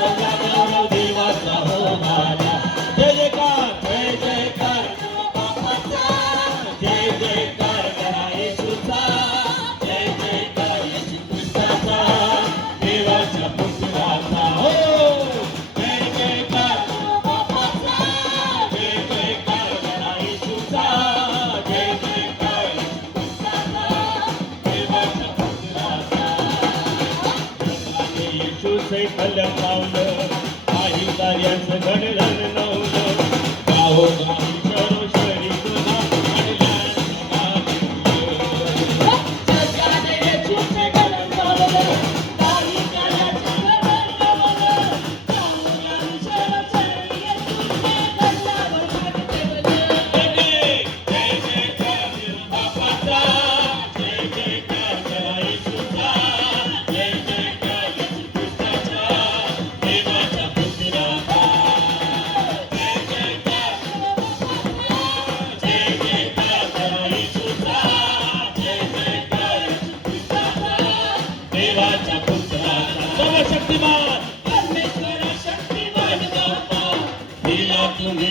गौरवला गौरव देवाचा हो झाला. जय जयकार जय जयकार बाप्पाचा, जय जयकार करा येशूचा, जय जयकार येशू ख्रिस्ताचा, देवाच्या पुत्राचा. हो जय जयकार बाप्पाचा, जय जयकार करा येशूचा, जय जयकार येशू ख्रिस्ताचा, देवाच्या पुत्राचा. येशूचे कल्याण पावलं, काही कार्याचं घडलं नव्हतं, गावोगावी शरोशरी तुला आणल्यानं मागितलं. जगाने येशूचे कल्याण पावलं, काही कार्याचं घडलं नव्हतं, गावोगावी शरोशरी येशूचे कल्याण मागितलं. जय जयकार बाप्पाचा, जय जयकार करा येशूचा, जय जयकार येशू ख्रिस्ताचा, देवाच्या पुत्राचा. जय जयकार जय जयकार करा येशूचा, जय जयकार येशू ख्रिस्ताचा, देवाच्या पुत्राचा. सर्वशक्तिमान परमेश्वर शक्तिमान बाप्पा, दिला तुम्ही